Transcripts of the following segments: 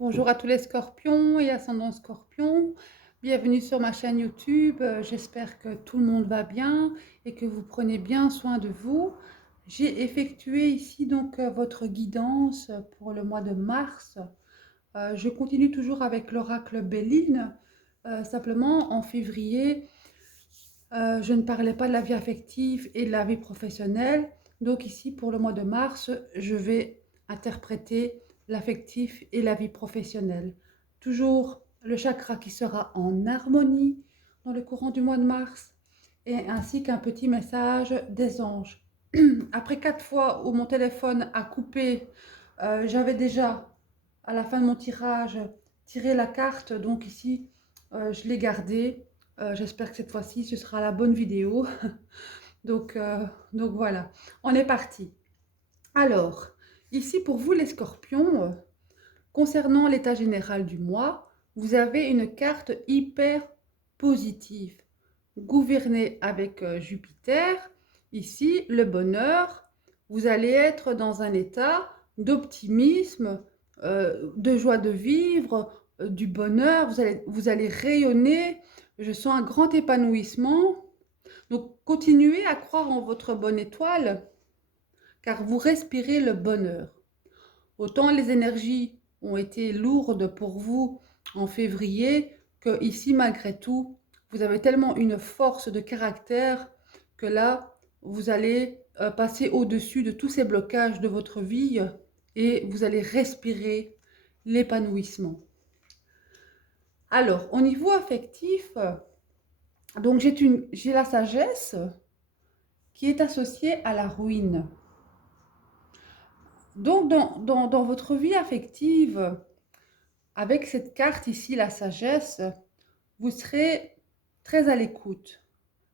Bonjour à tous les scorpions et ascendants scorpions. Bienvenue sur ma chaîne YouTube. J'espère que tout le monde va bien et que vous prenez bien soin de vous. J'ai effectué ici donc votre guidance pour le mois de mars. Je continue toujours avec l'oracle Béline. Simplement en février, je ne parlais pas de la vie affective et de la vie professionnelle. Donc ici, pour le mois de mars, je vais interpréter l'affectif et la vie professionnelle. Toujours le chakra qui sera en harmonie dans le courant du mois de mars, et ainsi qu'un petit message des anges. Après 4 fois où mon téléphone a coupé, j'avais déjà, à la fin de mon tirage, tiré la carte. Donc ici, je l'ai gardée. J'espère que cette fois-ci, ce sera la bonne vidéo. Donc, euh, donc voilà, on est parti. Alors, ici pour vous les scorpions, concernant l'état général du mois, vous avez une carte hyper positive, gouvernée avec Jupiter. Ici, le bonheur, vous allez être dans un état d'optimisme, de joie de vivre, du bonheur, vous allez rayonner. Je sens un grand épanouissement. Donc, continuez à croire en votre bonne étoile, car vous respirez le bonheur. Autant les énergies ont été lourdes pour vous en février, que ici, malgré tout, vous avez tellement une force de caractère que là, vous allez passer au-dessus de tous ces blocages de votre vie et vous allez respirer l'épanouissement. Alors, au niveau affectif, donc j'ai la sagesse qui est associée à la ruine. Donc, dans votre vie affective, avec cette carte ici, la sagesse, vous serez très à l'écoute,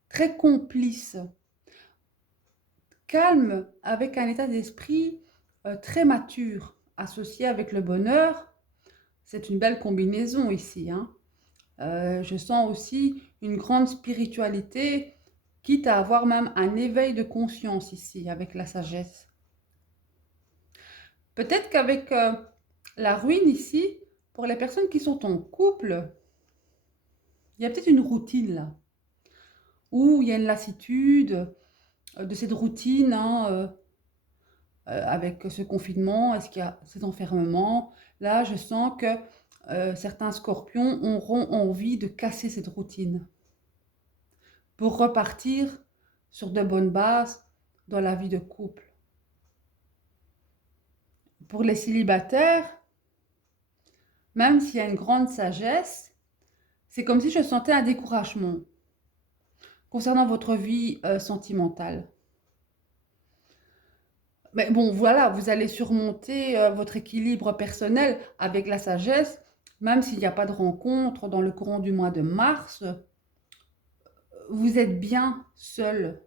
très complice, calme, avec un état d'esprit très mature, associé avec le bonheur. C'est une belle combinaison ici, hein. Je sens aussi une grande spiritualité, quitte à avoir même un éveil de conscience ici, avec la sagesse. Peut-être qu'avec la ruine ici, pour les personnes qui sont en couple, il y a peut-être une routine là, où il y a une lassitude de cette routine, hein, avec ce confinement, est-ce qu'il y a cet enfermement. Là, je sens que certains scorpions auront envie de casser cette routine pour repartir sur de bonnes bases dans la vie de couple. Pour les célibataires, même s'il y a une grande sagesse, c'est comme si je sentais un découragement concernant votre vie sentimentale. Mais bon, voilà, vous allez surmonter votre équilibre personnel avec la sagesse, même s'il n'y a pas de rencontre dans le courant du mois de mars, vous êtes bien seul.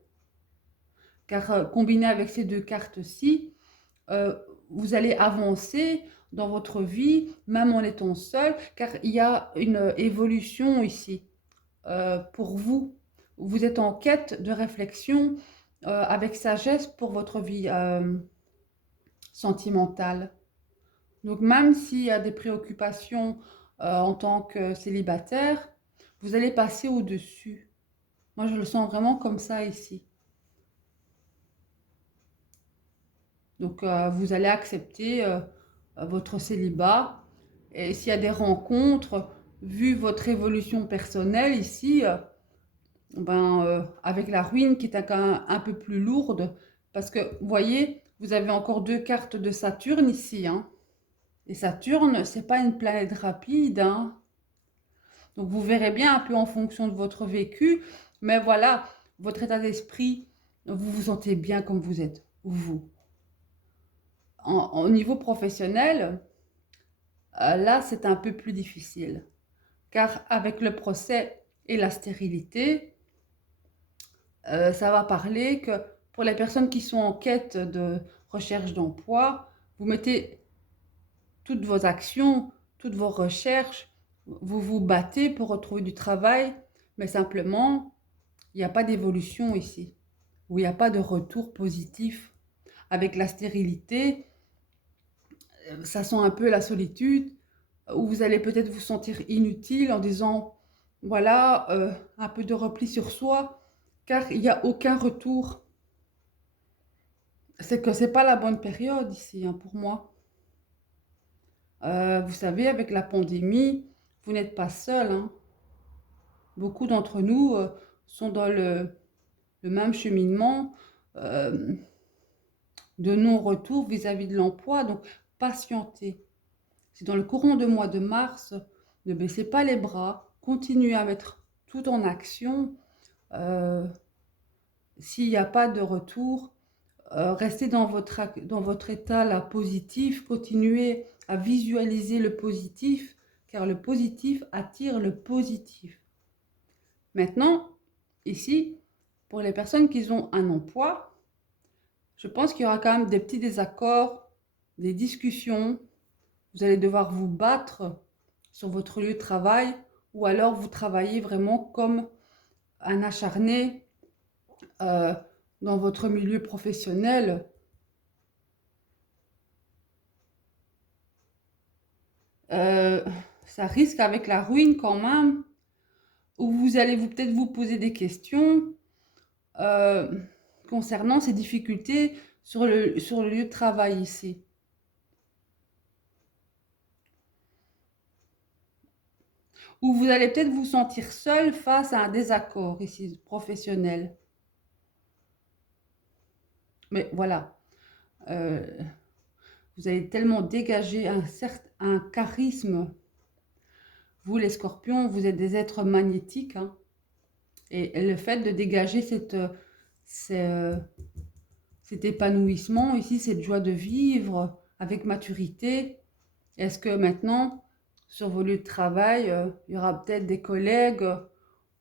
Car combiné avec ces deux cartes-ci, euh, vous allez avancer dans votre vie, même en étant seul, car il y a une évolution ici pour vous. Vous êtes en quête de réflexion avec sagesse pour votre vie sentimentale. Donc même s'il y a des préoccupations en tant que célibataire, vous allez passer au-dessus. Moi, je le sens vraiment comme ça ici. Donc vous allez accepter votre célibat. Et s'il y a des rencontres, vu votre évolution personnelle ici, avec la ruine qui est un peu plus lourde, parce que vous voyez, vous avez encore deux cartes de Saturne ici, hein. Et Saturne, c'est pas une planète rapide, hein. Donc vous verrez bien un peu en fonction de votre vécu, mais voilà, votre état d'esprit, vous vous sentez bien comme vous êtes, vous. Au niveau professionnel, là c'est un peu plus difficile, car avec le procès et la stérilité, ça va parler que pour les personnes qui sont en quête de recherche d'emploi, vous mettez toutes vos actions, toutes vos recherches, vous vous battez pour retrouver du travail, mais simplement, il n'y a pas d'évolution ici, où il n'y a pas de retour positif. Avec la stérilité, ça sent un peu la solitude, où vous allez peut-être vous sentir inutile en disant, voilà, un peu de repli sur soi, car il n'y a aucun retour. C'est que c'est pas la bonne période ici, hein, pour moi. Vous savez, avec la pandémie, vous n'êtes pas seul, hein. Beaucoup d'entre nous sont dans le même cheminement euh, de non-retour vis-à-vis de l'emploi. Donc, patientez. Si dans le courant du mois de mars, ne baissez pas les bras, continuez à mettre tout en action. Euh, S'il n'y a pas de retour, restez dans votre état là, positif, continuez à visualiser le positif, car le positif attire le positif. Maintenant, ici, pour les personnes qui ont un emploi, je pense qu'il y aura quand même des petits désaccords, des discussions. Vous allez devoir vous battre sur votre lieu de travail ou alors vous travaillez vraiment comme un acharné euh, dans votre milieu professionnel. Euh, Ça risque avec la ruine quand même, où vous allez peut-être vous poser des questions euh, concernant ces difficultés sur le lieu de travail ici. Ou vous allez peut-être vous sentir seul face à un désaccord ici professionnel. Mais voilà, euh, vous allez tellement dégager un charisme. Vous, les scorpions, vous êtes des êtres magnétiques, hein. Et le fait de dégager ce- cet épanouissement, ici, cette joie de vivre avec maturité, est-ce que maintenant, sur vos lieux de travail, il y aura peut-être des collègues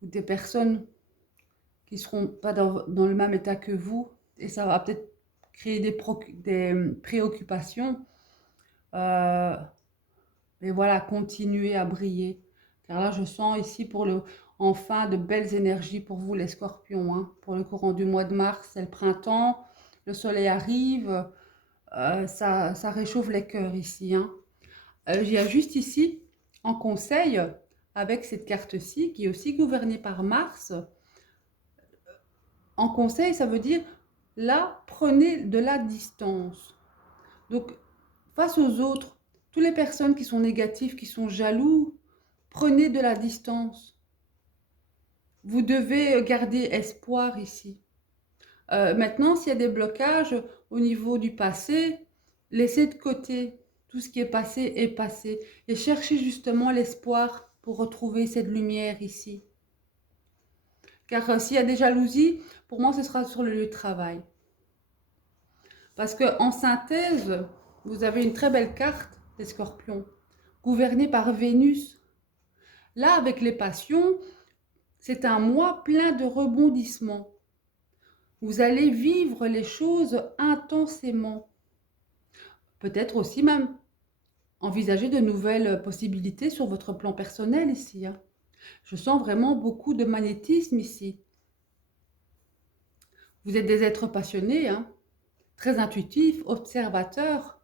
ou des personnes qui ne seront pas dans le même état que vous et ça va peut-être créer des préoccupations. Euh, mais voilà, continuez à briller. Car là, je sens ici enfin de belles énergies pour vous, les scorpions, hein. Pour le courant du mois de mars, c'est le printemps, le soleil arrive, ça réchauffe les cœurs ici, hein. Il y a juste ici, en conseil, avec cette carte-ci, qui est aussi gouvernée par Mars, en conseil, ça veut dire, là, prenez de la distance. Donc, face aux autres, toutes les personnes qui sont négatives, qui sont jaloux, prenez de la distance. Vous devez garder espoir ici. Maintenant, s'il y a des blocages au niveau du passé, laissez de côté. Tout ce qui est passé est passé. Et cherchez justement l'espoir pour retrouver cette lumière ici. Car s'il y a des jalousies, pour moi, ce sera sur le lieu de travail. Parce qu'en synthèse, vous avez une très belle carte des scorpions, gouvernée par Vénus. Là, avec les passions, c'est un mois plein de rebondissements. Vous allez vivre les choses intensément. Peut-être aussi même envisager de nouvelles possibilités sur votre plan personnel ici, hein. Je sens vraiment beaucoup de magnétisme ici. Vous êtes des êtres passionnés, hein, très intuitifs, observateurs.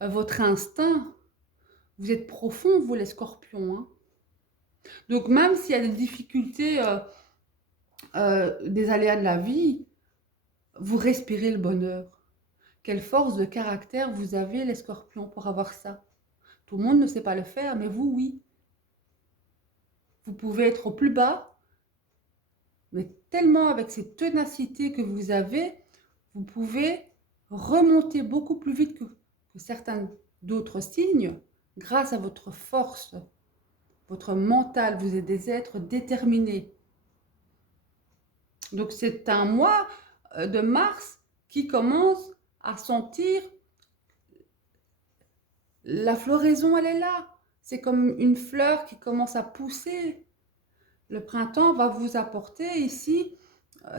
Votre instinct, vous êtes profond, vous les scorpions, hein. Donc même s'il y a des difficultés, des aléas de la vie, vous respirez le bonheur. Quelle force de caractère vous avez, les scorpions, pour avoir ça. Tout le monde ne sait pas le faire, mais vous, oui. Vous pouvez être au plus bas, mais tellement avec cette ténacité que vous avez, vous pouvez remonter beaucoup plus vite que certains d'autres signes grâce à votre force, votre mental. Vous êtes des êtres déterminés. Donc c'est un mois de mars qui commence à sentir la floraison, elle est là. C'est comme une fleur qui commence à pousser. Le printemps va vous apporter ici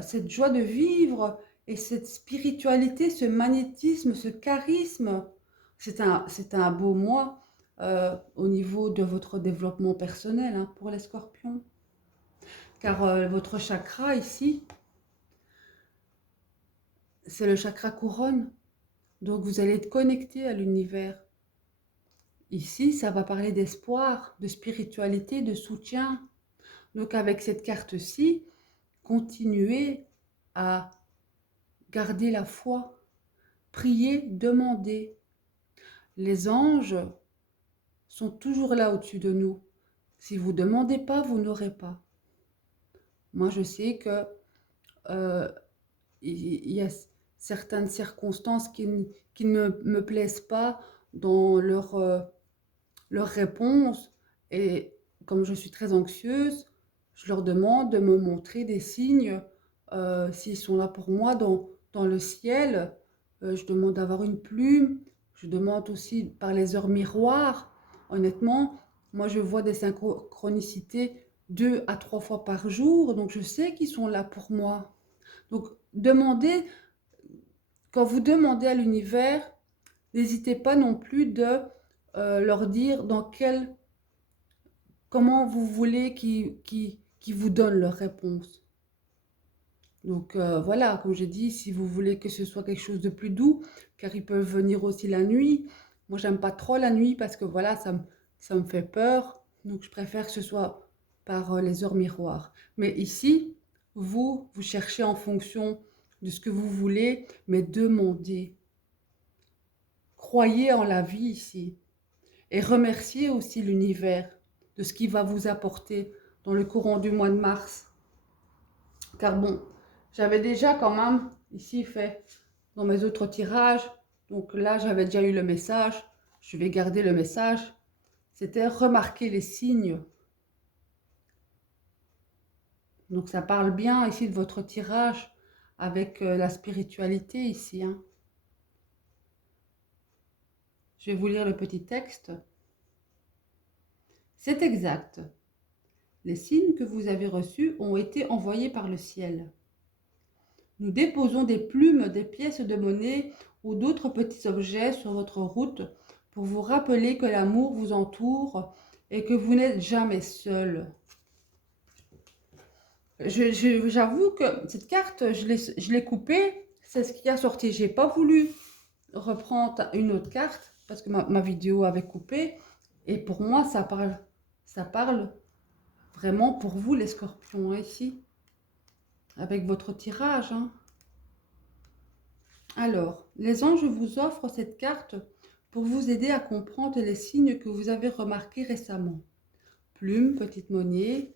cette joie de vivre et cette spiritualité, ce magnétisme, ce charisme. C'est un beau mois au niveau de votre développement personnel, hein, pour les scorpions. Car votre chakra ici, c'est le chakra couronne. Donc vous allez être connecté à l'univers. Ici, ça va parler d'espoir, de spiritualité, de soutien. Donc avec cette carte-ci, continuez à garder la foi, prier, demander. Les anges sont toujours là au-dessus de nous. Si vous ne demandez pas, vous n'aurez pas. Moi, je sais que il y a certaines circonstances qui ne me plaisent pas dans leur réponse. Et comme je suis très anxieuse, je leur demande de me montrer des signes, s'ils sont là pour moi dans le ciel. Je demande d'avoir une plume. Je demande aussi par les heures miroirs. Honnêtement, moi je vois des synchronicités 2 à 3 fois par jour, donc je sais qu'ils sont là pour moi. Donc demandez, quand vous demandez à l'univers, n'hésitez pas non plus de leur dire comment vous voulez qu'ils vous donnent leur réponse. Donc voilà, comme j'ai dit, si vous voulez que ce soit quelque chose de plus doux, car ils peuvent venir aussi la nuit. Moi, j'aime pas trop la nuit parce que voilà, ça me fait peur. Donc je préfère que ce soit par les heures miroirs. Mais ici, vous cherchez en fonction de ce que vous voulez, mais demandez. Croyez en la vie ici. Et remerciez aussi l'univers de ce qu'il va vous apporter dans le courant du mois de mars. Car bon, j'avais déjà quand même ici fait dans mes autres tirages, donc là j'avais déjà eu le message, je vais garder le message, c'était remarquer les signes. Donc ça parle bien ici de votre tirage avec la spiritualité ici, hein. Je vais vous lire le petit texte. C'est exact. Les signes que vous avez reçus ont été envoyés par le ciel. Nous déposons des plumes, des pièces de monnaie ou d'autres petits objets sur votre route pour vous rappeler que l'amour vous entoure et que vous n'êtes jamais seul. J'avoue que cette carte, je l'ai coupée, c'est ce qui a sorti. J'ai pas voulu reprendre une autre carte parce que ma vidéo avait coupé. Et pour moi, ça parle vraiment pour vous les scorpions ici, avec votre tirage, hein. Alors, les anges vous offrent cette carte pour vous aider à comprendre les signes que vous avez remarqués récemment. Plumes, petites monnaie,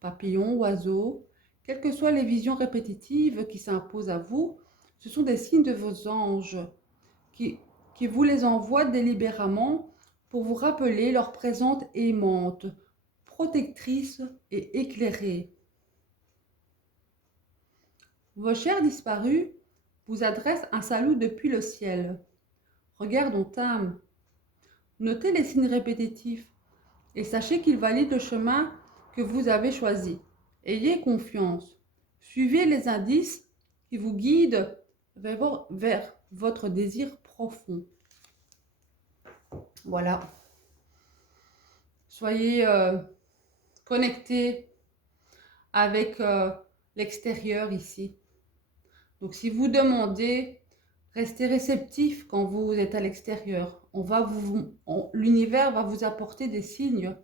papillons, oiseaux, quelles que soient les visions répétitives qui s'imposent à vous, ce sont des signes de vos anges qui vous les envoient délibérément pour vous rappeler leur présence aimante, protectrice et éclairée. Vos chers disparus vous adressent un salut depuis le ciel. Regard dont âme. Notez les signes répétitifs et sachez qu'ils valident le chemin que vous avez choisi. Ayez confiance. Suivez les indices qui vous guident vers votre désir profond. Voilà. Soyez connectés avec l'extérieur ici. Donc si vous demandez, restez réceptif quand vous êtes à l'extérieur. L'univers va vous apporter des signes.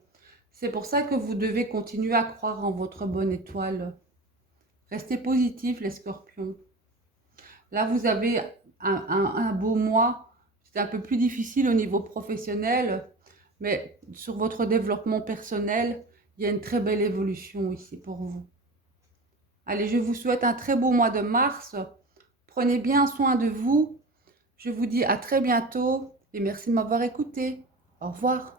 C'est pour ça que vous devez continuer à croire en votre bonne étoile. Restez positifs les scorpions. Là, vous avez un beau mois. C'est un peu plus difficile au niveau professionnel, mais sur votre développement personnel, il y a une très belle évolution ici pour vous. Allez, je vous souhaite un très beau mois de mars. Prenez bien soin de vous. Je vous dis à très bientôt et merci de m'avoir écouté. Au revoir.